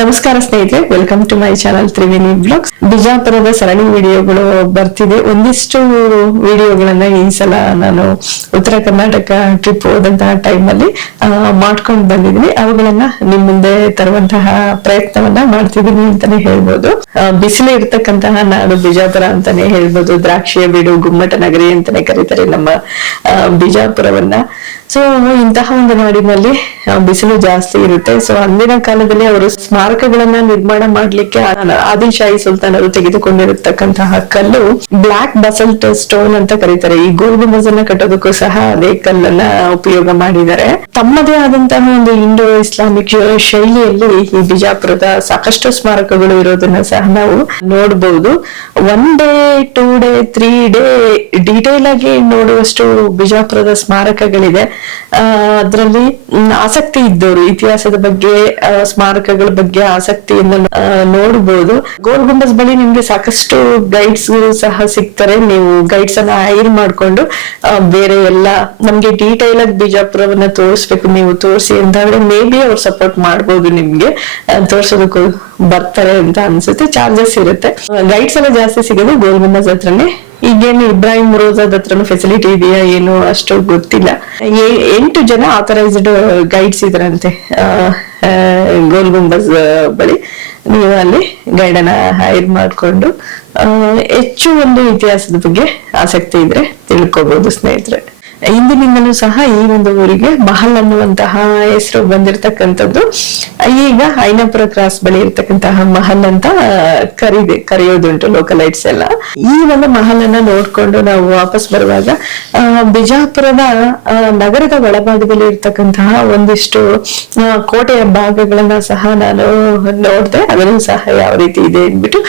ನಮಸ್ಕಾರ ಸ್ನೇಹಿತರೆ, welcome to my channel Triveni blogs. ಬಿಜಾಪುರದ ಸರಣಿ ವಿಡಿಯೋಗಳು ಬರ್ತಿದೆ. ಒಂದಿಷ್ಟು ವಿಡಿಯೋಗಳನ್ನ ಈ ಸಲ ನಾನು ಉತ್ತರ ಕರ್ನಾಟಕ ಟ್ರಿಪ್ ಹೋದಂತಹ ಟೈಮ್ ಅಲ್ಲಿ ಮಾಡ್ಕೊಂಡು ಬಂದಿದ್ದೀನಿ. ಅವುಗಳನ್ನ ನಿಮ್ ಮುಂದೆ ತರುವಂತಹ ಪ್ರಯತ್ನವನ್ನ ಮಾಡ್ತಿದ್ದೀನಿ ಅಂತಾನೆ ಹೇಳ್ಬೋದು. ಬಿಸಿಲು ಇರ್ತಕ್ಕಂತಹ ನಾಡು ಬಿಜಾಪುರ ಅಂತಾನೆ ಹೇಳ್ಬೋದು. ದ್ರಾಕ್ಷಿಯ ಬೀಡು, ಗುಮ್ಮಟ ನಗರಿ ಅಂತಾನೆ ಕರೀತಾರೆ ನಮ್ಮ ಬಿಜಾಪುರವನ್ನ. ಸೊ ಇಂತಹ ಒಂದು ನಾಡಿನಲ್ಲಿ ಬಿಸಿಲು ಜಾಸ್ತಿ ಇರುತ್ತೆ. ಸೊ ಅಂದಿನ ಕಾಲದಲ್ಲಿ ಅವರು ಸ್ಮಾರಕಗಳನ್ನ ನಿರ್ಮಾಣ ಮಾಡ್ಲಿಕ್ಕೆ ಆದಿಲ್ಶಾಹಿ ಸುಲ್ತಾನರು ತೆಗೆದುಕೊಂಡಿರತಕ್ಕಂತಹ ಕಲ್ಲು ಬ್ಲಾಕ್ ಬಸಲ್ಟ್ ಸ್ಟೋನ್ ಅಂತ ಕರೀತಾರೆ. ಈ ಗೋಲ್ ಗುಂಬಜ್ ಅನ್ನ ಕಟ್ಟೋದಕ್ಕೂ ಸಹ ಅದೇ ಕಲ್ಲನ್ನ ಉಪಯೋಗ ಮಾಡಿದ್ದಾರೆ. ತಮ್ಮದೇ ಆದಂತಹ ಒಂದು ಇಂಡೋ ಇಸ್ಲಾಮಿಕ್ ಶೈಲಿಯಲ್ಲಿ ಈ ಬಿಜಾಪುರದ ಸಾಕಷ್ಟು ಸ್ಮಾರಕಗಳು ಇರೋದನ್ನ ಸಹ ನಾವು ನೋಡಬಹುದು. 1 ಡೇ 2 ಡೇ 3 ಡೇ ಡೀಟೇಲ್ ಆಗಿ ನೋಡುವಷ್ಟು ಬಿಜಾಪುರದ ಸ್ಮಾರಕಗಳಿದೆ. ಅದರಲ್ಲಿ ಆಸಕ್ತಿ ಇದ್ದವರು ಇತಿಹಾಸದ ಬಗ್ಗೆ, ಸ್ಮಾರಕಗಳ ಬಗ್ಗೆ ಆಸಕ್ತಿಯಿಂದ ನೋಡಬಹುದು. ಗೋಲ್ ಗುಂಬಜ್ ಬಳಿ ನಿಮ್ಗೆ ಸಾಕಷ್ಟು ಗೈಡ್ಸ್ ಸಹ ಸಿಗ್ತಾರೆ. ನೀವು ಗೈಡ್ಸ್ ಅನ್ನ ಹೈರ್ ಮಾಡ್ಕೊಂಡು ಬೇರೆ ಎಲ್ಲ ನಮ್ಗೆ ಡೀಟೇಲ್ ಆಗಿ ಬಿಜಾಪುರವನ್ನ ತೋರಿಸ್ಬೇಕು, ನೀವು ತೋರಿಸಿ ಅಂತಂದ್ರೆ ಮೇ ಬಿ ಅವ್ರು ಸಪೋರ್ಟ್ ಮಾಡ್ಬೋದು. ನಿಮ್ಗೆ ತೋರ್ಸೋದಕ್ಕೂ ಬರ್ತಾರೆ ಅಂತ ಅನ್ಸುತ್ತೆ. ಚಾರ್ಜಸ್ ಇರುತ್ತೆ. ಗೈಡ್ಸ್ ಎಲ್ಲ ಜಾಸ್ತಿ ಸಿಗೋದು ಗೋಲ್ ಗುಂಬಜ್ ಹತ್ರನೇ. ಈಗೇನು ಇಬ್ರಾಹಿಂ ರೋಜಾದ್ ಹತ್ರನು ಫೆಸಿಲಿಟಿ ಇದೆಯಾ ಏನೋ ಅಷ್ಟು ಗೊತ್ತಿಲ್ಲ. 8 ಜನ ಆಥರೈಸ್ಡ್ ಗೈಡ್ಸ್ ಇದ್ರಂತೆ ಗೋಲ್ ಗುಂಬಜ್ ಬಳಿ. ನೀವು ಅಲ್ಲಿ ಗೈಡ್ ಅನ್ನ ಹೈರ್ ಮಾಡ್ಕೊಂಡು ಹೆಚ್ಚು ಒಂದು ಇತಿಹಾಸದ ಬಗ್ಗೆ ಆಸಕ್ತಿ ಇದ್ರೆ ತಿಳ್ಕೊಬಹುದು ಸ್ನೇಹಿತರೆ. ಹಿಂದಿನಿಂದಲೂ ಸಹ ಈ ಒಂದು ಊರಿಗೆ ಮಹಲ್ ಅನ್ನುವಂತಹ ಹೆಸರು ಬಂದಿರತಕ್ಕಂಥದ್ದು. ಈಗ ಐನಾಪುರ ಕ್ರಾಸ್ ಬಳಿ ಇರ್ತಕ್ಕಂತಹ ಮಹಲ್ ಅಂತ ಕರೆಯೋದುಂಟು ಲೋಕಲೈಟ್ಸ್ ಎಲ್ಲ. ಈ ಒಂದು ಮಹಲ್ ಅನ್ನ ನೋಡ್ಕೊಂಡು ನಾವು ವಾಪಸ್ ಬರುವಾಗ ಬಿಜಾಪುರದ ನಗರದ ಒಳಭಾಗದಲ್ಲಿ ಇರ್ತಕ್ಕಂತಹ ಒಂದಿಷ್ಟು ಕೋಟೆಯ ಭಾಗಗಳನ್ನ ಸಹ ನಾನು ನೋಡಿದೆ. ಅದನ್ನು ಸಹ ಯಾವ ರೀತಿ ಇದೆ ಅಂದ್ಬಿಟ್ಟು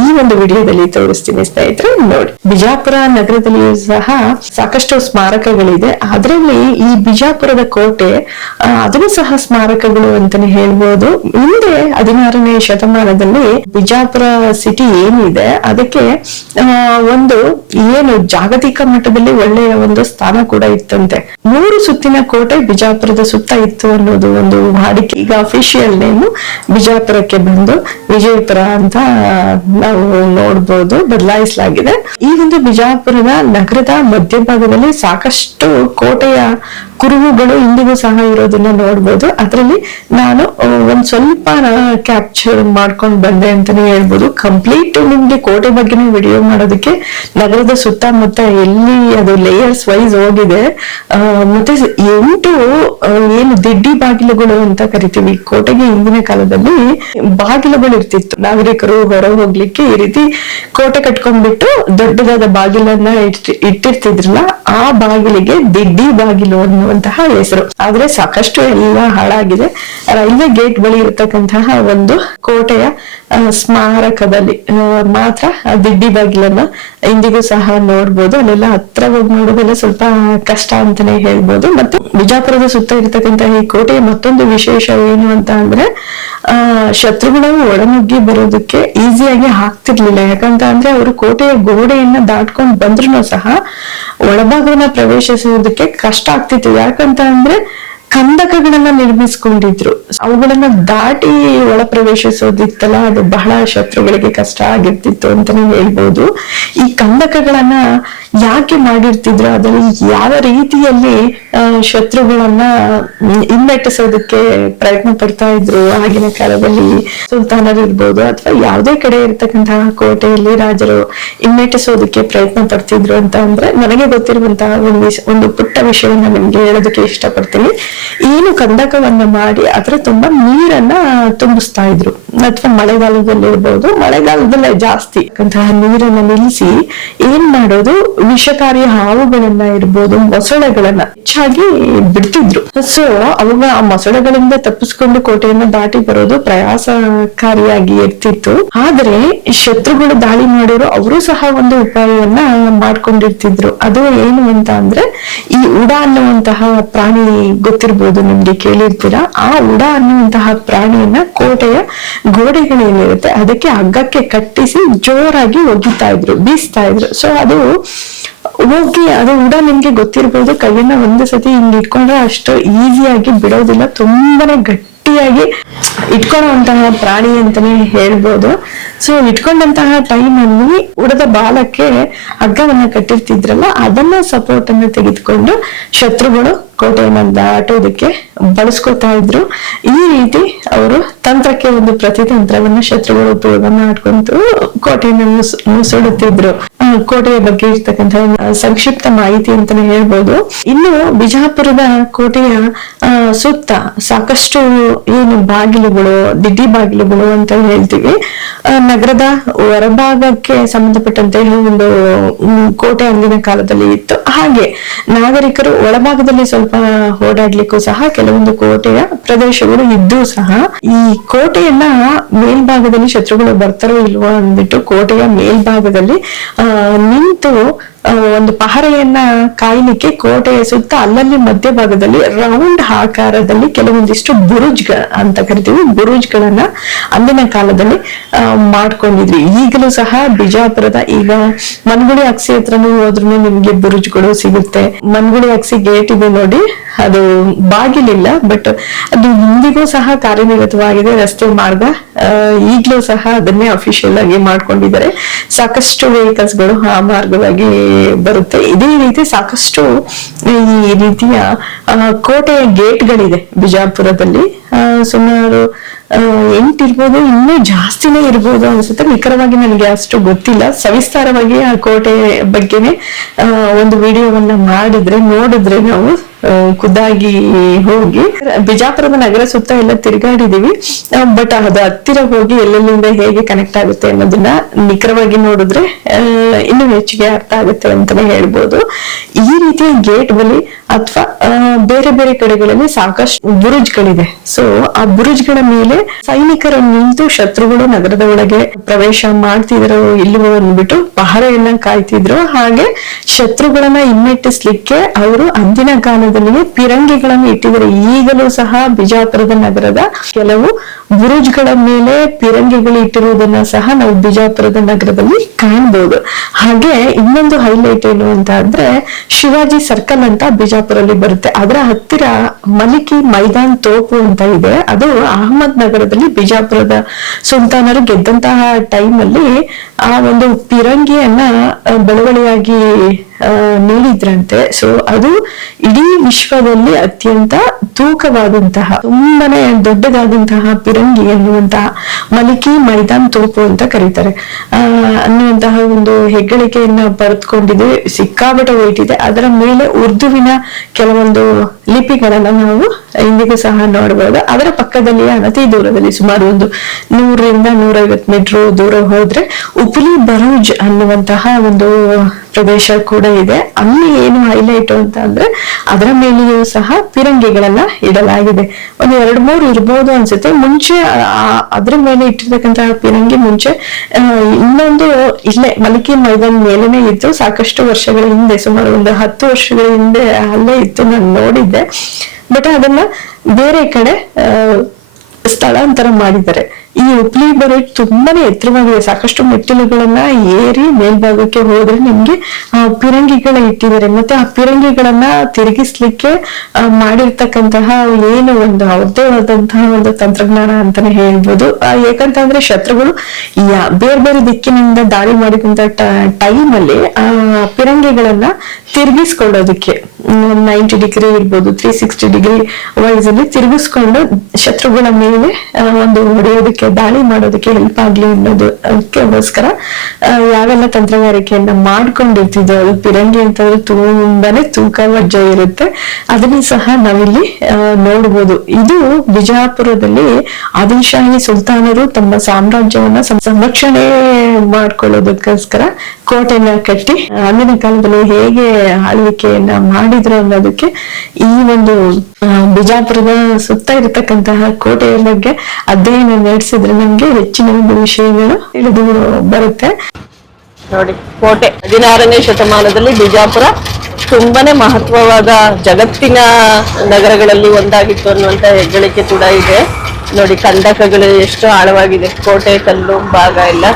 ಈ ಒಂದು ವಿಡಿಯೋದಲ್ಲಿ ತೋರಿಸ್ತೀನಿ ಸ್ನೇಹಿತರೆ, ನೋಡಿ. ಬಿಜಾಪುರ ನಗರದಲ್ಲಿಯೂ ಸಹ ಸಾಕಷ್ಟು ಸ್ಮಾರಕಗಳಿದೆ. ಅದರಲ್ಲಿ ಈ ಬಿಜಾಪುರದ ಕೋಟೆ ಅದನ್ನು ಸಹ ಸ್ಮಾರಕಗಳು ಅಂತಾನೆ ಹೇಳ್ಬೋದು. ಹಿಂದೆ 16ನೇ ಶತಮಾನದಲ್ಲಿ ಬಿಜಾಪುರ ಸಿಟಿ ಏನಿದೆ ಅದಕ್ಕೆ ಒಂದು ಏನು ಜಾಗತಿಕ ಮಟ್ಟದಲ್ಲಿ ಒಳ್ಳೆಯ ಒಂದು ಸ್ಥಾನ ಕೂಡ ಇತ್ತಂತೆ. 3 ಸುತ್ತಿನ ಕೋಟೆ ಬಿಜಾಪುರದ ಸುತ್ತ ಇತ್ತು ಅನ್ನೋದು ಒಂದು ವಾಡಿಕೆ. ಈಗ ಅಫಿಷಿಯಲ್ ನೇಮ್ ಬಿಜಾಪುರಕ್ಕೆ ಬಂದು ವಿಜಯಪುರ ಅಂತ ನಾವು ನೋಡ್ಬೋದು, ಬದಲಾಯಿಸಲಾಗಿದೆ. ಈ ಒಂದು ಬಿಜಾಪುರದ ನಗರದ ಮಧ್ಯಭಾಗದಲ್ಲಿ ಸಾಕಷ್ಟು ಕೋಟೆಯ ಕುರುಹುಗಳು ಇಂದಿಗೂ ಸಹ ಇರೋದನ್ನ ನೋಡ್ಬೋದು. ಅದರಲ್ಲಿ ನಾನು ಒಂದ್ ಸ್ವಲ್ಪ ಕ್ಯಾಪ್ಚರ್ ಮಾಡ್ಕೊಂಡು ಬಂದೆ ಅಂತಾನೆ ಹೇಳ್ಬೋದು. ಕಂಪ್ಲೀಟ್ ನಿಮ್ಗೆ ಕೋಟೆ ಬಗ್ಗೆನೇ ವಿಡಿಯೋ ಮಾಡೋದಕ್ಕೆ ನಗರದ ಸುತ್ತಮುತ್ತ ಎಲ್ಲಿ ಅದು ಲೇಯರ್ಸ್ ವೈಸ್ ಹೋಗಿದೆ. ಮತ್ತೆ 8 ಏನು ದಿಡ್ಡಿ ಬಾಗಿಲುಗಳು ಅಂತ ಕರಿತೀವಿ. ಕೋಟೆಗೆ ಹಿಂದಿನ ಕಾಲದಲ್ಲಿ ಬಾಗಿಲುಗಳು ಇರ್ತಿತ್ತು. ನಾಗರಿಕರು ಹೊರ ಹೋಗ್ಲಿಕ್ಕೆ ಈ ರೀತಿ ಕೋಟೆ ಕಟ್ಕೊಂಡ್ಬಿಟ್ಟು ದೊಡ್ಡದಾದ ಬಾಗಿಲನ್ನ ಇಟ್ಟಿರ್ತಿದ್ರಲ್ಲ, ಆ ಬಾಗಿಲಿಗೆ ದಿಡ್ಡಿ ಬಾಗಿಲು ಅನ್ನುವಂತಹ ಹೆಸರು. ಆದ್ರೆ ಸಾಕಷ್ಟು ಎಲ್ಲ ಹಾಳಾಗಿದೆ. ರೈಲ್ವೆ ಗೇಟ್ ಬಳಿ ಇರತಕ್ಕಂತಹ ಒಂದು ಕೋಟೆಯ ಸ್ಮಾರಕದಲ್ಲಿ ಮಾತ್ರ ದಿಡ್ಡಿ ಬಾಗಿಲನ್ನ ಇಂದಿಗೂ ಸಹ ನೋಡ್ಬೋದು. ಅಲ್ಲೆಲ್ಲ ಹತ್ರ ಹೋಗಿ ನೋಡೋದೆಲ್ಲ ಸ್ವಲ್ಪ ಕಷ್ಟ ಅಂತಾನೆ ಹೇಳ್ಬೋದು. ಮತ್ತೆ ಬಿಜಾಪುರದ ಸುತ್ತ ಇರತಕ್ಕಂತಹ ಈ ಕೋಟೆಯ ಮತ್ತೊಂದು ವಿಶೇಷ ಏನು ಅಂತ ಅಂದ್ರೆ ಶತ್ರುಗಳು ಒಳನುಗ್ಗಿ ಬರೋದಕ್ಕೆ ಈಸಿಯಾಗಿ ಆಗ್ತಿರ್ಲಿಲ್ಲ. ಯಾಕಂತ ಅಂದ್ರೆ ಅವರು ಕೋಟೆಯ ಗೋಡೆಯನ್ನ ದಾಟ್ಕೊಂಡು ಬಂದ್ರು ಸಹ ಒಳಭಾಗವನ್ನ ಪ್ರವೇಶಿಸುವುದಕ್ಕೆ ಕಷ್ಟ ಆಗ್ತಿತ್ತು. ಯಾಕಂತ ಅಂದ್ರೆ ಕಂದಕಗಳನ್ನ ನಿರ್ಮಿಸ್ಕೊಂಡಿದ್ರು. ಅವುಗಳನ್ನ ದಾಟಿ ಒಳ ಪ್ರವೇಶಿಸೋದಿತ್ತಲ್ಲ, ಅದು ಬಹಳ ಶತ್ರುಗಳಿಗೆ ಕಷ್ಟ ಆಗಿರ್ತಿತ್ತು ಅಂತಾನೆ ಹೇಳ್ಬೋದು. ಈ ಕಂದಕಗಳನ್ನ ಯಾಕೆ ಮಾಡಿರ್ತಿದ್ರು, ಅದರಲ್ಲಿ ಯಾವ ರೀತಿಯಲ್ಲಿ ಶತ್ರುಗಳನ್ನ ಹಿಮ್ಮೆಟ್ಟಿಸೋದಕ್ಕೆ ಪ್ರಯತ್ನ ಪಡ್ತಾ ಇದ್ರು ಆಗಿನ ಕಾಲದಲ್ಲಿ ಸುಲ್ತಾನರು ಇರ್ಬೋದು, ಅಥವಾ ಯಾವುದೇ ಕಡೆ ಇರ್ತಕ್ಕಂತಹ ಕೋಟೆಯಲ್ಲಿ ರಾಜರು ಹಿಮ್ಮೆಟ್ಟಿಸೋದಕ್ಕೆ ಪ್ರಯತ್ನ ಪಡ್ತಿದ್ರು ಅಂತ ಅಂದ್ರೆ ನನಗೆ ಗೊತ್ತಿರುವಂತಹ ಒಂದು ಪುಟ್ಟ ವಿಷಯವನ್ನ ನಿಮ್ಗೆ ಹೇಳೋದಕ್ಕೆ ಇಷ್ಟಪಡ್ತೀನಿ. ಏನು ಕಂದಕವನ್ನ ಮಾಡಿ ಅದರ ತುಂಬಾ ನೀರನ್ನ ತುಂಬಿಸ್ತಾ ಇದ್ರು. ಅಥವಾ ಮಳೆಗಾಲದಲ್ಲಿ ಇರ್ಬೋದು, ಮಳೆಗಾಲದಲ್ಲೇ ಜಾಸ್ತಿ ನೀರನ್ನ ನಿಲ್ಲಿಸಿ ಏನ್ ಮಾಡೋದು, ವಿಷಕಾರಿ ಹಾವುಗಳನ್ನ ಇರ್ಬೋದು, ಮೊಸಳೆಗಳನ್ನ ಹೆಚ್ಚಾಗಿ ಬಿಡ್ತಿದ್ರು. ಸೊ ಅವಾಗ ಆ ಮೊಸಳೆಗಳಿಂದ ತಪ್ಪಿಸ್ಕೊಂಡು ಕೋಟೆಯನ್ನ ದಾಟಿ ಬರೋದು ಪ್ರಯಾಸಕಾರಿಯಾಗಿ ಇರ್ತಿತ್ತು. ಆದ್ರೆ ಶತ್ರುಗಳು ದಾಳಿ ಮಾಡೋರು ಅವರು ಸಹ ಒಂದು ಉಪಾಯವನ್ನ ಮಾಡ್ಕೊಂಡಿರ್ತಿದ್ರು. ಅದು ಏನು ಅಂತ ಅಂದ್ರೆ ಈ ಉಡ ಅನ್ನುವಂತಹ ಪ್ರಾಣಿ ಗೊತ್ತಿರ್ಬೋದು, ನಿಮ್ಗೆ ಕೇಳಿರ್ತೀರಾ. ಆ ಉಡ ಅನ್ನುವಂತಹ ಪ್ರಾಣಿಯನ್ನ ಕೋಟೆಯ ಗೋಡೆಗಳೇನಿರುತ್ತೆ ಅದಕ್ಕೆ ಹಗ್ಗಕ್ಕೆ ಕಟ್ಟಿಸಿ ಜೋರಾಗಿ ಒಗಿತಾ ಇದ್ರು, ಬೀಸ್ತಾ ಇದ್ರು. ಸೊ ಅದು ಹೋಗಿ ಅದು ಉಡ ನಿಮ್ಗೆ ಗೊತ್ತಿರ್ಬೋದು, ಕೈಯನ್ನ ಒಂದು ಸತಿ ಹಿಂಗ್ ಇಟ್ಕೊಂಡ್ರೆ ಅಷ್ಟು ಈಸಿಯಾಗಿ ಬಿಡೋದಿಲ್ಲ. ತುಂಬಾನೇ ಗಟ್ಟಿಯಾಗಿ ಇಟ್ಕೊಳ್ಳುವಂತಹ ಪ್ರಾಣಿ ಅಂತಾನೆ ಹೇಳ್ಬೋದು. ಸೊ ಇಟ್ಕೊಂಡಂತಹ ಟೈಮ್ ಅಲ್ಲಿ ಉಡದ ಬಾಲಕ್ಕೆ ಹಗ್ಗವನ್ನ ಕಟ್ಟಿರ್ತಿದ್ರಲ್ಲ, ಅದನ್ನ ಸಪೋರ್ಟ್ ಅನ್ನ ತೆಗೆದುಕೊಂಡು ಶತ್ರುಗಳು ಕೋಟೆಯನ್ನ ದಾಟೋದಕ್ಕೆ ಬಳಸ್ಕೊತಾ ಇದ್ರು. ಈ ರೀತಿ ಅವರು ತಂತ್ರಕ್ಕೆ ಒಂದು ಪ್ರತಿತಂತ್ರವನ್ನ ಶತ್ರುಗಳು ಉಪಯೋಗ ಮಾಡ್ಕೊಂಡು ಕೋಟೆಯನ್ನು ನುಸುಡುತ್ತಿದ್ರು. ಕೋಟೆಯ ಬಗ್ಗೆ ಇರ್ತಕ್ಕಂಥ ಸಂಕ್ಷಿಪ್ತ ಮಾಹಿತಿ ಅಂತಾನೆ ಹೇಳ್ಬೋದು. ಇನ್ನು ಬಿಜಾಪುರದ ಕೋಟೆಯ ಸುತ್ತ ಸಾಕಷ್ಟು ಏನು ಬಾಗಿಲುಗಳು, ದಿಡ್ಡಿ ಬಾಗಿಲುಗಳು ಅಂತ ಹೇಳ್ತೀವಿ, ನಗರದ ಹೊರಭಾಗಕ್ಕೆ ಸಂಬಂಧಪಟ್ಟಂತೆ ಒಂದು ಕೋಟೆ ಅಂದಿನ ಕಾಲದಲ್ಲಿ ಇತ್ತು. ಹಾಗೆ ನಾಗರಿಕರು ಒಳಭಾಗದಲ್ಲಿ ಸ್ವಲ್ಪ ಓಡಾಡ್ಲಿಕ್ಕೂ ಸಹ ಕೆಲವೊಂದು ಕೋಟೆಯ ಪ್ರದೇಶಗಳು ಇದ್ದು ಸಹ ಈ ಕೋಟೆಯನ್ನ ಮೇಲ್ಭಾಗದಲ್ಲಿ ಶತ್ರುಗಳು ಬರ್ತಾರೋ ಇಲ್ವೋ ಅಂದ್ಬಿಟ್ಟು ಕೋಟೆಯ ಮೇಲ್ಭಾಗದಲ್ಲಿ ನಿಂತು ಒಂದು ಪಹರೆಯನ್ನ ಕಾಯ್ಲಿಕ್ಕೆ ಕೋಟೆಯ ಸುತ್ತ ಅಲ್ಲಲ್ಲಿ ಮಧ್ಯಭಾಗದಲ್ಲಿ ರೌಂಡ್ ಆಕಾರದಲ್ಲಿ ಕೆಲವೊಂದಿಷ್ಟು ಬುರುಜ್ ಅಂತ ಕರಿತೀವಿ, ಬುರುಜ್ಗಳನ್ನ ಅಂದಿನ ಕಾಲದಲ್ಲಿ ಮಾಡ್ಕೊಂಡಿದ್ವಿ. ಈಗಲೂ ಸಹ ಬಿಜಾಪುರದ ಈಗ ಮನ್ಗುಳಿ ಅಕ್ಸಿ ಹತ್ರನೂ ಹೋದ್ರೂ ನಿಮ್ಗೆ ಬುರುಜ್ಗಳು ಸಿಗುತ್ತೆ. ಮನ್ಗುಳಿ ಅಕ್ಸಿ ಗೇಟ್ ಇದೆ ನೋಡಿ, ಅದು ಬಾಗಿಲಿಲ್ಲ, ಬಟ್ ಅದು ಇಂದಿಗೂ ಸಹ ಕಾರ್ಯನಿರತವಾಗಿದೆ. ರಸ್ತೆ ಮಾರ್ಗ ಈಗ್ಲೂ ಸಹ ಅದನ್ನೇ ಅಫಿಷಿಯಲ್ ಆಗಿ ಮಾಡ್ಕೊಂಡಿದ್ದಾರೆ. ಸಾಕಷ್ಟು ವೆಹಿಕಲ್ಸ್ ಗಳು ಆ ಮಾರ್ಗವಾಗಿ ಬರುತ್ತೆ. ಇದೇ ರೀತಿ ಸಾಕಷ್ಟು ಈ ರೀತಿಯ ಕೋಟೆಯ ಗೇಟ್ಗಳಿದೆ ಬಿಜಾಪುರದಲ್ಲಿ. ಸುಮಾರು 8 ಇರ್ಬೋದು, ಇನ್ನೂ ಜಾಸ್ತಿನೇ ಇರ್ಬೋದು ಅನ್ಸುತ್ತೆ. ನಿಖರವಾಗಿ ನನಗೆ ಅಷ್ಟು ಗೊತ್ತಿಲ್ಲ. ಸವಿಸ್ತಾರವಾಗಿ ಆ ಕೋಟೆ ಬಗ್ಗೆನೆ ಒಂದು ವಿಡಿಯೋವನ್ನ ನೋಡಿದ್ರೆ ನಾವು ಖುದ್ದಾಗಿ ಹೋಗಿ ಬಿಜಾಪುರದ ನಗರ ಸುತ್ತ ಎಲ್ಲ ತಿರುಗಾಡಿದೀವಿ. ಬಟ್ ಅದು ಹತ್ತಿರ ಹೋಗಿ ಎಲ್ಲೆಲ್ಲಿಂದ ಹೇಗೆ ಕನೆಕ್ಟ್ ಆಗುತ್ತೆ ಅನ್ನೋದನ್ನ ನಿಖರವಾಗಿ ನೋಡಿದ್ರೆ ಇನ್ನು ಹೆಚ್ಚಿಗೆ ಅರ್ಥ ಆಗುತ್ತೆ ಅಂತಾನೆ ಹೇಳ್ಬೋದು. ಈ ರೀತಿಯ ಗೇಟ್ ಬಳಿ ಅಥವಾ ಬೇರೆ ಬೇರೆ ಕಡೆಗಳಲ್ಲಿ ಸಾಕಷ್ಟು ಬುರುಜ್ಗಳಿದೆ. ಸೊ ಆ ಬುರುಜ್ಗಳ ಮೇಲೆ ಸೈನಿಕರು ನಿಂತು ಶತ್ರುಗಳು ನಗರದ ಒಳಗೆ ಪ್ರವೇಶ ಮಾಡ್ತಿದ್ರು ಇಲ್ಲವೋ ಅಂದ್ಬಿಟ್ಟು ಪಹರೆಯನ್ನ ಕಾಯ್ತಿದ್ರು. ಹಾಗೆ ಶತ್ರುಗಳನ್ನ ಹಿಮ್ಮೆಟ್ಟಿಸ್ಲಿಕ್ಕೆ ಅವರು ಅಂದಿನ ಕಾಲದಲ್ಲಿಯೇ ಪಿರಂಗಿಗಳನ್ನು ಇಟ್ಟಿದ್ದಾರೆ. ಈಗಲೂ ಸಹ ಬಿಜಾಪುರದ ನಗರದ ಕೆಲವು ಬುರುಜ್ಗಳ ಮೇಲೆ ಪಿರಂಗಿಗಳು ಇಟ್ಟಿರುವುದನ್ನ ಸಹ ನಾವು ಬಿಜಾಪುರದ ನಗರದಲ್ಲಿ ಕಾಣಬಹುದು. ಹಾಗೆ ಇನ್ನೊಂದು ಹೈಲೈಟ್ ಏನು ಅಂತ ಅಂದ್ರೆ ಶಿವಾಜಿ ಸರ್ಕಲ್ ಅಂತ ಬಿಜಾಪುರಲ್ಲಿ ಬರುತ್ತೆ. ಅದರ ಹತ್ತಿರ ಮಲಿಕಿ ಮೈದಾನ್ ತೋಪು ಅಂತ ಇದೆ. ಅದು ಅಹಮದ್ ನಗರದಲ್ಲಿ ಬಿಜಾಪುರದ ಸುಲ್ತಾನರು ಗೆದ್ದಂತಹ ಟೈಮ್ ಅಲ್ಲಿ ಆ ಒಂದು ಪಿರಂಗಿಯನ್ನ ಬಳುವಳಿಯಾಗಿ ನೀಡಿದ್ರಂತೆ. ಸೊ ಅದು ಇಡೀ ವಿಶ್ವದಲ್ಲಿ ಅತ್ಯಂತ ತೂಕವಾದಂತಹ ತುಂಬಾನೇ ದೊಡ್ಡದಾದಂತಹ ಪಿರಂಗಿ ಎನ್ನುವಂತಹ ಮಲಿಕಿ ಮೈದಾನ್ ತೋಪು ಅಂತ ಕರೀತಾರೆ ಅನ್ನುವಂತಹ ಒಂದು ಹೆಗ್ಗಳಿಕೆಯನ್ನ ಪಡೆದುಕೊಂಡಿದೆ. ಸಿಕ್ಕಾಪಟ್ಟೆ ವೇಟ್ ಇದೆ. ಅದರ ಮೇಲೆ ಉರ್ದುವಿನ ಕೆಲವೊಂದು ಲಿಪಿಗಳನ್ನ ನಾವು ಇಂದಿಗೂ ಸಹ ನೋಡಬಹುದು. ಅದರ ಪಕ್ಕದಲ್ಲಿ ಅನತಿ ದೂರದಲ್ಲಿ ಸುಮಾರು ಒಂದು 100 ರಿಂದ 150 ಮೀಟರ್ ದೂರ ಹೋದ್ರೆ ಉಪ್ಲಿ ಬರೂಜ್ ಅನ್ನುವಂತಹ ಒಂದು ಪ್ರದೇಶ ಕೂಡ ಇದೆ. ಅಲ್ಲಿ ಏನು ಹೈಲೈಟ್ ಅಂತ ಅಂದ್ರೆ ಅದರ ಮೇಲೆಯೂ ಸಹ ಪಿರಂಗಿಗಳನ್ನ ಇಡಲಾಗಿದೆ. ಒಂದು 2-3 ಇರ್ಬೋದು ಅನ್ಸುತ್ತೆ. ಮುಂಚೆ ಅದ್ರ ಮೇಲೆ ಇಟ್ಟಿರ್ತಕ್ಕಂತಹ ಪಿರಂಗಿ ಮುಂಚೆ ಇನ್ನೊಂದು ಇಲ್ಲೇ ಮಲಿಕಿ ಮೈದಾನ ಮೇಲೇನೆ ಇತ್ತು. ಸಾಕಷ್ಟು ವರ್ಷಗಳ ಹಿಂದೆ, ಸುಮಾರು ಒಂದು 10 ವರ್ಷಗಳ ಹಿಂದೆ ಅಲ್ಲೇ ಇತ್ತು, ನಾನು ನೋಡಿದ್ದೆ. ಬಟ್ ಅದನ್ನ ಬೇರೆ ಕಡೆ ಸ್ಥಳಾಂತರ ಮಾಡಿದ್ದಾರೆ. ಈ ಉಪ್ಲಿ ಬರೂಜ್ ತುಂಬಾನೇ ಎತ್ತರವಾಗಿದೆ. ಸಾಕಷ್ಟು ಮೆಟ್ಟಿಲುಗಳನ್ನ ಏರಿ ಮೇಲ್ಭಾಗಕ್ಕೆ ಹೋದ್ರೆ ನಿಮ್ಗೆ ಪಿರಂಗಿಗಳ ಇಟ್ಟಿದ್ದಾರೆ. ಮತ್ತೆ ಆ ಪಿರಂಗಿಗಳನ್ನ ತಿರುಗಿಸ್ಲಿಕ್ಕೆ ಮಾಡಿರ್ತಕ್ಕಂತಹ ಏನು ಒಂದು ಅವ್ರದೇ ಆದಂತಹ ಒಂದು ತಂತ್ರಜ್ಞಾನ ಅಂತಾನೆ ಹೇಳ್ಬೋದು. ಯಾಕಂತಂದ್ರೆ ಶತ್ರುಗಳು ಬೇರೆ ಬೇರೆ ದಿಕ್ಕಿನಿಂದ ದಾಳಿ ಮಾಡಿದಂತ ಟೈಮ್ ಅಲ್ಲಿ ಆ ಪಿರಂಗಿಗಳನ್ನ ತಿರುಗಿಸ್ಕೊಳ್ಳೋದಕ್ಕೆ 90 ಡಿಗ್ರಿ ಇರ್ಬೋದು, 360 ಡಿಗ್ರಿ ವೈಸ್ ಅಲ್ಲಿ ತಿರುಗಿಸ್ಕೊಂಡು ಶತ್ರುಗಳ ಮೇಲೆ ಒಂದು ಹೊಡೆಯೋದಕ್ಕೆ, ದಾಳಿ ಮಾಡೋದಕ್ಕೆ ಹೆಲ್ಪ್ ಆಗ್ಲಿ ಅನ್ನೋದಕ್ಕೋಸ್ಕರ ಯಾವೆಲ್ಲ ತಂತ್ರಗಾರಿಕೆಯನ್ನ ಮಾಡ್ಕೊಂಡಿರ್ತಿದ್ವು. ಅದು ಪಿರಂಗಿ ಅಂತಂದ್ರೆ ತುಂಬಾನೇ ತೂಕ ವಜ್ಜ ಇರುತ್ತೆ. ಅದನ್ನು ಸಹ ನಾವಿಲ್ಲಿ ನೋಡ್ಬೋದು. ಇದು ಬಿಜಾಪುರದಲ್ಲಿ ಆದಿಲ್ಶಾಹಿ ಸುಲ್ತಾನರು ತಮ್ಮ ಸಾಮ್ರಾಜ್ಯವನ್ನ ಸಂರಕ್ಷಣೆ ಮಾಡ್ಕೊಳ್ಳೋದಕ್ಕೋಸ್ಕರ ಕೋಟೆಯನ್ನ ಕಟ್ಟಿ ಅಂದಿನ ಕಾಲದಲ್ಲಿ ಹೇಗೆ ಆಳ್ವಿಕೆಯನ್ನ ಮಾಡಿದ್ರು ಅನ್ನೋದಕ್ಕೆ ಈ ಒಂದು ಬಿಜಾಪುರದ ಸುತ್ತ ಇರತಕ್ಕಂತಹ ಕೋಟೆಯ ಬಗ್ಗೆ ಅಧ್ಯಯನ ನಡೆಸಿದ್ರೆ ನಮ್ಗೆ ಹೆಚ್ಚಿನ ಒಂದು ವಿಷಯಗಳು ತಿಳಿದು ಬರುತ್ತೆ. ನೋಡಿ, ಕೋಟೆ 16ನೇ ಶತಮಾನದಲ್ಲಿ ಬಿಜಾಪುರ ತುಂಬಾನೇ ಮಹತ್ವವಾದ ಜಗತ್ತಿನ ನಗರಗಳಲ್ಲಿ ಒಂದಾಗಿತ್ತು ಅನ್ನುವಂತ ಹೆಗ್ಗಳಿಕೆ ಕೂಡ ಇದೆ. ನೋಡಿ, ಕಂದಕಗಳು ಎಷ್ಟು ಆಳವಾಗಿದೆ. ಕೋಟೆ ಕಲ್ಲು ಭಾಗ ಎಲ್ಲ,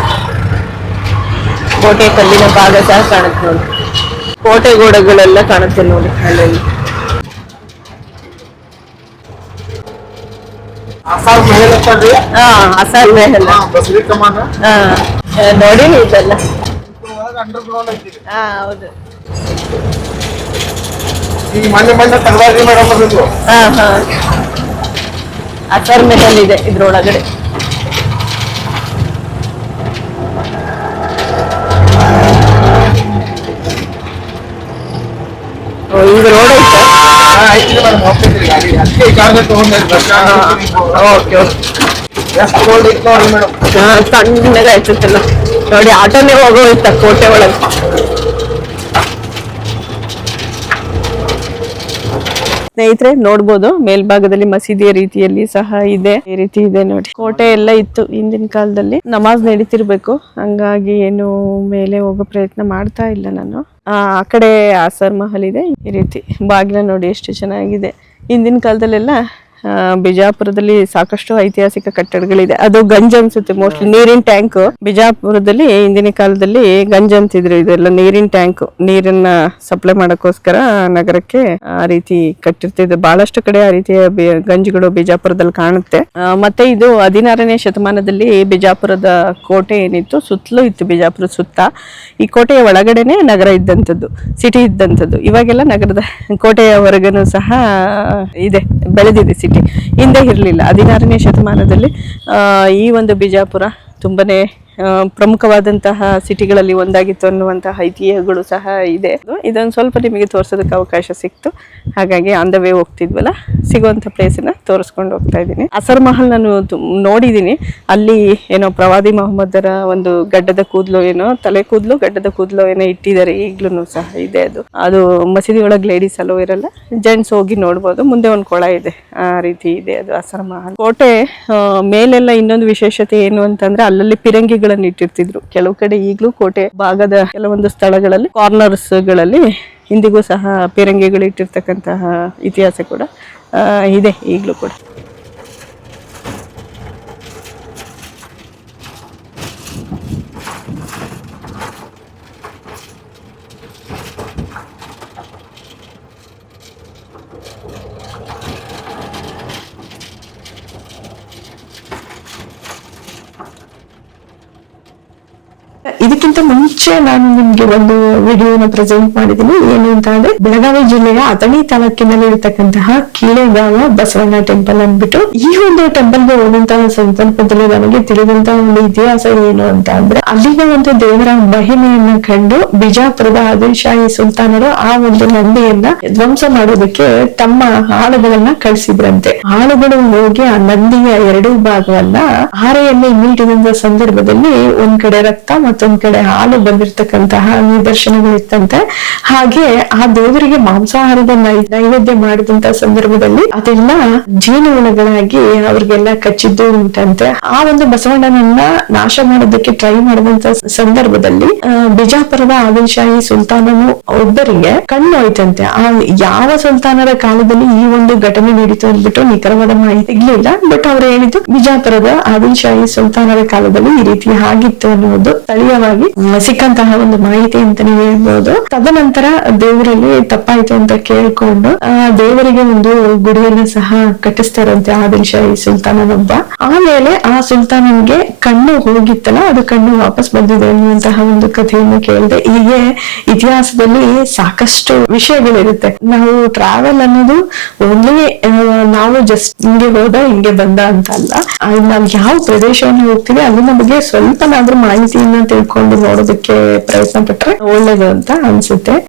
ಕೋಟೆ ಕಲ್ಲಿನ ಭಾಗ ಸಹ ಕಾಣುತ್ತೆ ನೋಡಿ. ಕೋಟೆ ಗೋಡೆಗಳೆಲ್ಲ ಕಾಣುತ್ತೆ ನೋಡಿ ಅಲ್ಲೆಲ್ಲ. ಆಸಾದ್ ಮಹಲ್ ಅಂತಾರ್ರಿ. ಹಾ ಅಸಾಲ್ ಮೆಹಲ್. ಬಸರಿ ಕಮಾನ. ಹಾ ನೋಡಿನಿ ಇದೆಲ್ಲ. ಅಂಡರ್ ಗ್ರೌಂಡ್ ಐತಿ. ಹಾ ಹೌದು. ಈಗ ಮೊನ್ನೆ ತಗದಾರಿ ಮೇಡಮ್ ಅದು. ಹಾ ಹಾ ಅಸಾಲ್ ಮೆಹಲ್ ಇದೆ ಇದ್ರೊಳಗಡೆ. ಈಗ ರೋಡ್ ಐತೆ. ಐತಿ ಮೇಡಮ್ ಹೋಗ್ತಿದ್ರಿ ಗಾಡಿ ಅದಕ್ಕೆ ಈ ಕಾರ್ನ ತಗೊಂಡ್ರಿ ಬಸ್ ಓಕೆ ಓಕೆ. ಎಷ್ಟು ರೋಡ್ ಐತಿ ನೋಡಿ ಮೇಡಮ್. ಸಣ್ಣಗೆ ಆಯ್ತಲ್ಲ ನೋಡಿ, ಆಟೋನೇ ಹೋಗೋಯ್ತ ಕೋಟೆ ಒಳಗೆ. ಸ್ನೇಹಿತರೆ ನೋಡ್ಬೋದು, ಮೇಲ್ಭಾಗದಲ್ಲಿ ಮಸೀದಿಯ ರೀತಿಯಲ್ಲಿ ಸಹ ಇದೆ. ಈ ರೀತಿ ಇದೆ ನೋಡಿ. ಕೋಟೆ ಎಲ್ಲ ಇತ್ತು ಹಿಂದಿನ ಕಾಲದಲ್ಲಿ. ನಮಾಜ್ ನಡೀತಿರ್ಬೇಕು, ಹಂಗಾಗಿ ಏನು ಮೇಲೆ ಹೋಗೋ ಪ್ರಯತ್ನ ಮಾಡ್ತಾ ಇಲ್ಲ ನಾನು. ಆ ಕಡೆ ಆಸರ್ ಮಹಲ್ ಇದೆ. ಈ ರೀತಿ ಬಾಗಿಲ ನೋಡಿ ಎಷ್ಟು ಚೆನ್ನಾಗಿದೆ. ಹಿಂದಿನ ಕಾಲದಲ್ಲೆಲ್ಲ ಬಿಜಾಪುರದಲ್ಲಿ ಸಾಕಷ್ಟು ಐತಿಹಾಸಿಕ ಕಟ್ಟಡಗಳಿದೆ. ಅದು ಗಂಜ್ ಅನ್ಸುತ್ತೆ ಮೋಸ್ಟ್ಲಿ, ನೀರಿನ ಟ್ಯಾಂಕ್. ಬಿಜಾಪುರದಲ್ಲಿ ಹಿಂದಿನ ಕಾಲದಲ್ಲಿ ಗಂಜ್ ಅಂತಿದ್ರು. ಇದೆಲ್ಲ ನೀರಿನ ಟ್ಯಾಂಕ್, ನೀರನ್ನ ಸಪ್ಲೈ ಮಾಡಕ್ಕೋಸ್ಕರ ನಗರಕ್ಕೆ ಆ ರೀತಿ ಕಟ್ಟಿರ್ತಿದ್ರು. ಬಹಳಷ್ಟು ಕಡೆ ಆ ರೀತಿಯ ಗಂಜ್ಗಳು ಬಿಜಾಪುರದಲ್ಲಿ ಕಾಣುತ್ತೆ. ಮತ್ತೆ ಇದು 16ನೇ ಶತಮಾನದಲ್ಲಿ ಬಿಜಾಪುರದ ಕೋಟೆ ಏನಿತ್ತು, ಸುತ್ತಲೂ ಇತ್ತು ಬಿಜಾಪುರದ ಸುತ್ತ. ಈ ಕೋಟೆಯ ಒಳಗಡೆನೆ ನಗರ ಇದ್ದಂಥದ್ದು, ಸಿಟಿ ಇದ್ದಂಥದ್ದು. ಇವಾಗೆಲ್ಲ ನಗರದ ಕೋಟೆಯ ಹೊರಗನು ಸಹ ಇದೆ, ಬೆಳೆದಿದೆ ಸಿಟಿ. ಹಿಂದೆ ಇರಲಿಲ್ಲ. 16ನೇ ಶತಮಾನದಲ್ಲಿ ಈ ಒಂದು ಬಿಜಾಪುರ ತುಂಬಾನೇ ಪ್ರಮುಖವಾದಂತಹ ಸಿಟಿಗಳಲ್ಲಿ ಒಂದಾಗಿತ್ತು ಅನ್ನುವಂತಹ ಐತಿಹ್ಯಗಳು ಸಹ ಇದೆ. ಇದೊಂದು ಸ್ವಲ್ಪ ನಿಮಗೆ ತೋರಿಸೋದಕ್ಕೆ ಅವಕಾಶ ಸಿಕ್ತು, ಹಾಗಾಗಿ ಆನ್ ದ ವೇ ಹೋಗ್ತಿದ್ವಲ್ಲ, ಸಿಗುವಂಥ ಪ್ಲೇಸನ್ನ ತೋರಿಸ್ಕೊಂಡು ಹೋಗ್ತಾ ಇದ್ದೀನಿ. ಅಸರ್ ಮಹಲ್ ನಾನು ನೋಡಿದ್ದೀನಿ. ಅಲ್ಲಿ ಏನೋ ಪ್ರವಾದಿ ಮೊಹಮ್ಮದರ ಒಂದು ಗಡ್ಡದ ಕೂದಲು, ಏನೋ ತಲೆ ಕೂದಲು ಗಡ್ಡದ ಕೂದಲು ಏನೋ ಇಟ್ಟಿದ್ದಾರೆ, ಈಗ್ಲೂ ಸಹ ಇದೆ. ಅದು ಮಸೀದಿ ಒಳಗೆ ಲೇಡೀಸ್ ಅಲ್ಲೋ ಇರಲ್ಲ, ಜೆಂಟ್ಸ್ ಹೋಗಿ ನೋಡ್ಬೋದು. ಮುಂದೆ ಒಂದು ಕೊಳ ಇದೆ, ಆ ರೀತಿ ಇದೆ ಅದು ಅಸರ್ ಮಹಲ್. ಕೋಟೆ ಮೇಲೆಲ್ಲ ಇನ್ನೊಂದು ವಿಶೇಷತೆ ಏನು ಅಂತಂದ್ರೆ, ಅಲ್ಲಲ್ಲಿ ಪಿರಂಗಿ ಇಟ್ಟಿರ್ತಿದ್ರು. ಕೆಲವು ಕಡೆ ಈಗಲೂ ಕೋಟೆ ಭಾಗದ ಕೆಲವೊಂದು ಸ್ಥಳಗಳಲ್ಲಿ, ಕಾರ್ನರ್ಸ್ ಗಳಲ್ಲಿ ಇಂದಿಗೂ ಸಹ ಪಿರಂಗಿಗಳು ಇಟ್ಟಿರ್ತಕ್ಕಂತಹ ಇತಿಹಾಸ ಕೂಡ ಇದೆ ಈಗಲೂ ಕೂಡ. ಇದಕ್ಕಿಂತ ಮುಂಚೆ ನಾನು ನಿಮ್ಗೆ ಒಂದು ವಿಡಿಯೋನ ಪ್ರೆಸೆಂಟ್ ಮಾಡಿದ್ದೀನಿ. ಏನು ಅಂತ ಅಂದ್ರೆ, ಬೆಳಗಾವಿ ಜಿಲ್ಲೆಯ ಅಥಣಿ ತಾಲೂಕಿನಲ್ಲಿ ಇರತಕ್ಕಂತಹ ಕೀಳೆಗಾವ ಬಸವಣ್ಣ ಟೆಂಪಲ್ ಅಂದ್ಬಿಟ್ಟು. ಈ ಒಂದು ಟೆಂಪಲ್ಗೆ ಹೋದಂತಹ ಸಂದರ್ಭದಲ್ಲಿ ನನಗೆ ತಿಳಿದಂತಹ ಒಂದು ಇತಿಹಾಸ ಏನು ಅಂತ ಅಂದ್ರೆ, ಅಲ್ಲಿನ ಒಂದು ದೇವರ ಮಹಿಮೆಯನ್ನ ಕಂಡು ಬಿಜಾಪುರದ ಆದಿಲ್ಶಾಹಿ ಸುಲ್ತಾನರು ಆ ಒಂದು ನಂದಿಯನ್ನ ಧ್ವಂಸ ಮಾಡೋದಕ್ಕೆ ತಮ್ಮ ಆಳುಗಳನ್ನ ಕಳಿಸಿದ್ರಂತೆ. ಆಳುಗಳು ಹೋಗಿ ಆ ನಂದಿಯ ಎರಡೂ ಭಾಗವನ್ನ ಹಾರೆಯಲ್ಲಿ ಮೀಟಿದ ಸಂದರ್ಭದಲ್ಲಿ ಒಂದ್ ಕಡೆ ರಕ್ತ ಮತ್ತೊಂದ್ ಕಡೆ ಹಾಲು ಬಂದಿರತಕ್ಕಂತಹ ನಿದರ್ಶನಗಳಿತ್ತಂತೆ. ಹಾಗೆ ಆ ದೇವರಿಗೆ ಮಾಂಸಾಹಾರದ ನೈವೇದ್ಯ ಮಾಡಿದಂತ ಸಂದರ್ಭದಲ್ಲಿ ಅದೆಲ್ಲ ಜೇನುಹುಳಗಳಾಗಿ ಅವ್ರಿಗೆಲ್ಲ ಕಚ್ಚಿದ್ದು ಉಂಟಂತೆ. ಆ ಒಂದು ಬಸವಣ್ಣನನ್ನ ನಾಶ ಮಾಡೋದಕ್ಕೆ ಟ್ರೈ ಮಾಡಿದಂತ ಸಂದರ್ಭದಲ್ಲಿ ಬಿಜಾಪುರದ ಆದಿಲ್ಶಾಹಿ ಸುಲ್ತಾನನು ಒಬ್ಬರಿಗೆ ಕಣ್ಣು ಹೋಯ್ತಂತೆ. ಆ ಯಾವ ಸುಲ್ತಾನರ ಕಾಲದಲ್ಲಿ ಈ ಒಂದು ಘಟನೆ ನಡೀತು ಅಂದ್ಬಿಟ್ಟು ನಿಖರವಾದ ಮಾಹಿತಿ ಸಿಗ್ಲಿಲ್ಲ. ಬಟ್ ಅವ್ರು ಹೇಳಿದ್ದು ಬಿಜಾಪುರದ ಆದಿಲ್ಶಾಹಿ ಸುಲ್ತಾನರ ಕಾಲದಲ್ಲಿ ಈ ರೀತಿ ಆಗಿತ್ತು ಅನ್ನುವುದು ಸ್ಥಳೀಯವಾಗಿ ಸಿಕ್ಕಂತಹ ಒಂದು ಮಾಹಿತಿ ಅಂತಾನೆ ಹೇಳ್ಬೋದು. ತದನಂತರ ದೇವರಲ್ಲಿ ತಪ್ಪಾಯ್ತು ಅಂತ ಕೇಳ್ಕೊಂಡು ದೇವರಿಗೆ ಒಂದು ಗುಡಿಯನ್ನು ಸಹ ಕಟ್ಟಿಸ್ತಾರಂತೆ ಆದಿಲ್ಶಾಹಿ ಸುಲ್ತಾನನೊಬ್ಬ. ಆಮೇಲೆ ಆ ಸುಲ್ತಾನನ್ಗೆ ಕಣ್ಣು ಹೋಗಿತ್ತಲ್ಲ, ಅದು ಕಣ್ಣು ವಾಪಸ್ ಬಂದಿದೆ ಅನ್ನುವಂತಹ ಒಂದು ಕಥೆಯನ್ನು ಕೇಳಿದೆ. ಹೀಗೆ ಇತಿಹಾಸದಲ್ಲಿ ಸಾಕಷ್ಟು ವಿಷಯಗಳಿರುತ್ತೆ. ನಾವು ಟ್ರಾವೆಲ್ ಅನ್ನೋದು ಓನ್ಲಿ ನಾವು ಜಸ್ಟ್ ಹಿಂಗೆ ಹೋದ ಹಿಂಗೆ ಬಂದ ಅಂತ ಅಲ್ಲ. ನಾವು ಯಾವ ಪ್ರದೇಶವನ್ನು ಹೋಗ್ತೀವಿ ಅಲ್ಲಿನ ಬಗ್ಗೆ ಸ್ವಲ್ಪನಾದ್ರೂ ಮಾಹಿತಿಯನ್ನ ತಿಳ್ಕೊಂಡು ನೋಡೋದಕ್ಕೆ ಪ್ರಯತ್ನ ಪಟ್ರೆ ಒಳ್ಳೇದು ಅಂತ ಅನ್ಸುತ್ತೆ.